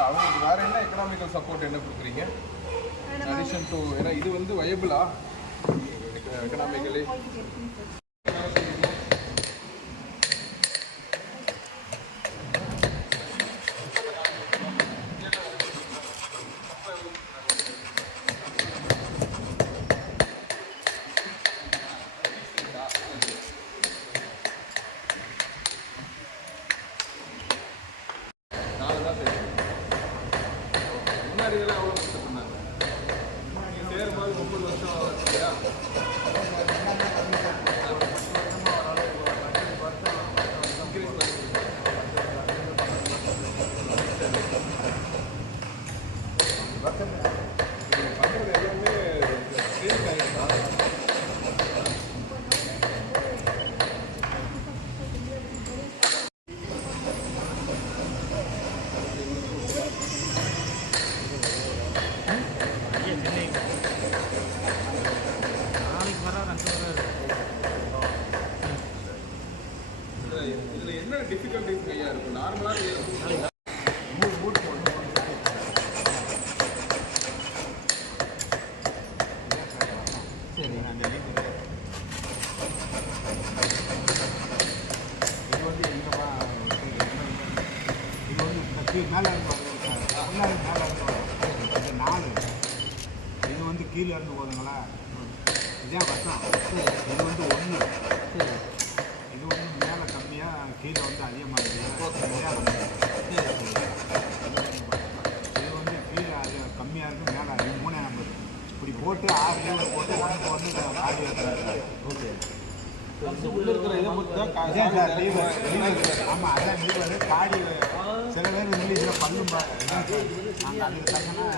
அவங்களுக்கு வேற என்ன எக்கனாமிக்கல் சப்போர்ட் என்ன கொடுக்குறீங்க? அடிஷன் டு ஏன்னா இது வந்து வயபிளா எக்கனாமிக்கலி நாலு தான் தெரியும் முன்னாடி இதெல்லாம் எவ்வளோ கொடுத்து பண்ணாங்க நீங்கள் சேரும்போது முப்பது வருஷம் ஆச்சு இல்லையா இன்க்ரீஸ் பண்ணி நீங்கள் பண்ணுறது எல்லாமே சேல் ஆகிடுதா நாளைக்கு வர்றாரு அங்கே வர்றாரு இதில் இதில் என்ன டிஃபிகல்ட்டிஸ் கையா இருக்கும் நார்மலாக சரி இது வந்து எங்கப்பா இது வந்து இந்த கீழ் மேலே இருந்து மேலே இருந்து இது நாலு இது வந்து கீழே இருந்து போதுங்களா இதான் வருஷம் இது வந்து ஒன்று இது வந்து மேலே கம்மியாக கீழே வந்து அதிகமாக இருக்குது இது வந்து கீழே அது கம்மியாக இருக்குது மேலே மூணே நம்பர் இப்படி போட்டு ஆறு லீவர் போட்டு ஒன்று ஒன்று ஆடி ஓகே. அதான். ஆமாம் அதான் லீவர் காடி சில பேர் வந்து இதில் பல்லும் நாங்கள் அதுக்கு தக்கன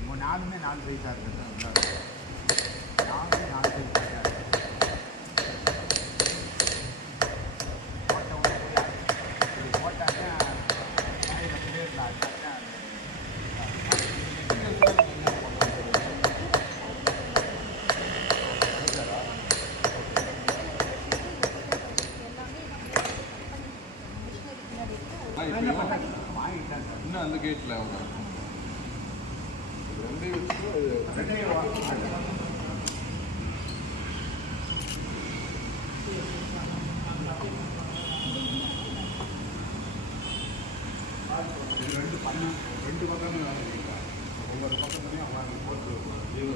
வந்து நாலுமே நாலு சைஸாக இருக்குது நாலுமே நாலு சைஸாக இருக்குது போட்ட உடனே போய் அது- இப்படி போட்டாக்க ஆயிரம் பிளேட்டில் அடிச்சாக்க ஆ, இப்பயும் வாங்கிட்டேன் சார் இன்னும் அந்த கேட்டில் அவங்க ரெண்டையும் வச்சு ரெண்டு பண்ண ரெண்டு பக்கமே இல்லைங்களா ஒவ்வொரு பக்கத்துலையும் அவங்க போட்டு லீவு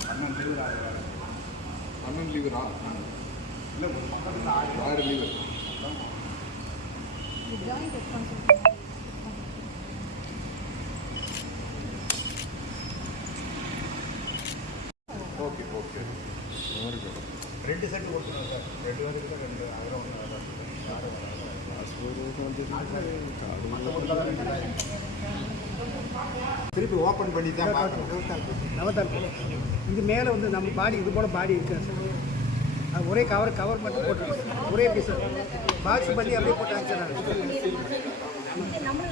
பன்னெண்டு லீவு ஆகுறாங்க பன்னெண்டு லீவரா இல்லை ஒரு பக்கத்தில் ஆறு lever joint responsibility okay okay இருக்கு ரெண்டு செட் கொடுக்கணும் சார். ரெண்டு பேருக்கு ரெண்டு ஆயிரம் ஒன்று திருப்பி ஓப்பன் பண்ணி தான் நவதான் இது மேலே வந்து நம்ம பாடி இது போல் பாடி இருக்கு சார்? ஒரே கவர் கவர் மட்டும் போட்டுருக்கு ஒரே பீஸ் பாக்ஸ் பண்ணி அப்படியே என்டையராக எல்லாமே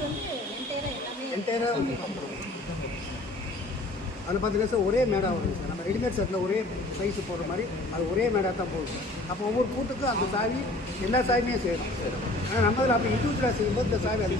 என்டையராக வந்து அதில் பார்த்தீங்கன்னா சார் ஒரே மேடாக வரும் சார் நம்ம ரெடிமேட் செட்டில் ஒரே சைஸ் போடுற மாதிரி அது ஒரே மேடாக தான் போகும் சார் அப்போ ஒவ்வொரு கூட்டுக்கும் அந்த சாவி எல்லா சாவியுமே சேரும். ஆனால் நம்ம அதில் அப்படி இண்டிவிஜுவலாக செய்யும்போது இந்த சாவி அது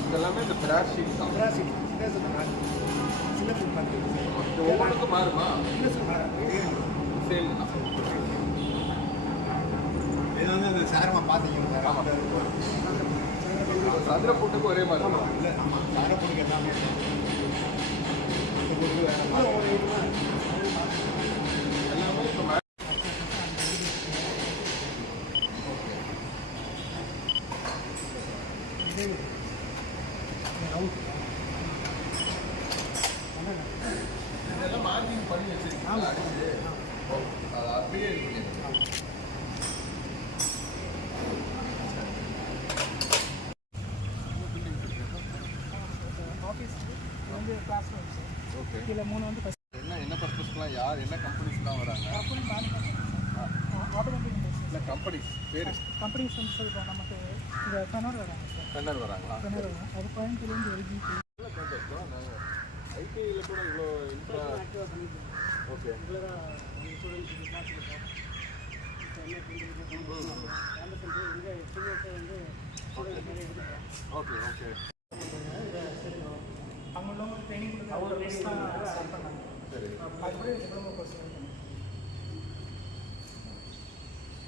இதெல்லாமே இந்த பிராட் ஷீட் தான். ராசி சின்ன சின்ன இது ஒவ்வொன்றுக்கும் மாறுமா? சின்ன சேல் தான். இது வந்து இந்த சாரமாக பார்த்தீங்கன்னா சார் சதுர போட்டுக்கு ஒரே மாதிரி இல்லை ஆமாம். ஒரு இதுதான் எல்லாமே இப்போ மே- இதெல்லாம் மார்க்கிங் பண்ணி வச்சிருக்கீங்களா அடிச்சு அது அப்படியே சார் ஓகே கீழே மூணு வந்து என்ன என்ன பர்பஸ்க்குலாம் யார் என்ன கம்பெனிஸ்லாம் வராங்க மேனுஃபேக்சரிங் ஆட்டோமொபைல் இல்லை கம்பெனிஸ் பேர்? கம்பெனிஸ் வந்து சார் இப்போ நமக்கு இந்த ஃபெனோர் வராங்க சார். கண்ணர் வராங்களா? ஃபெனோர் வராங்க அது கோயம்புத்தூர்லேருந்து நாங்கள் ஐடியில் கூட இவ்வளோ இன்ஃப்ரா ஓகே ஓகே ஓகே அவங்க உள்ளவங்க ட்ரைனிங் அவங்க பேஸ் தான் ஸ்டார்ட் பண்ணாங்க. சரி. அதுக்கப்புறம் டிப்ளமோ கோர்ஸ்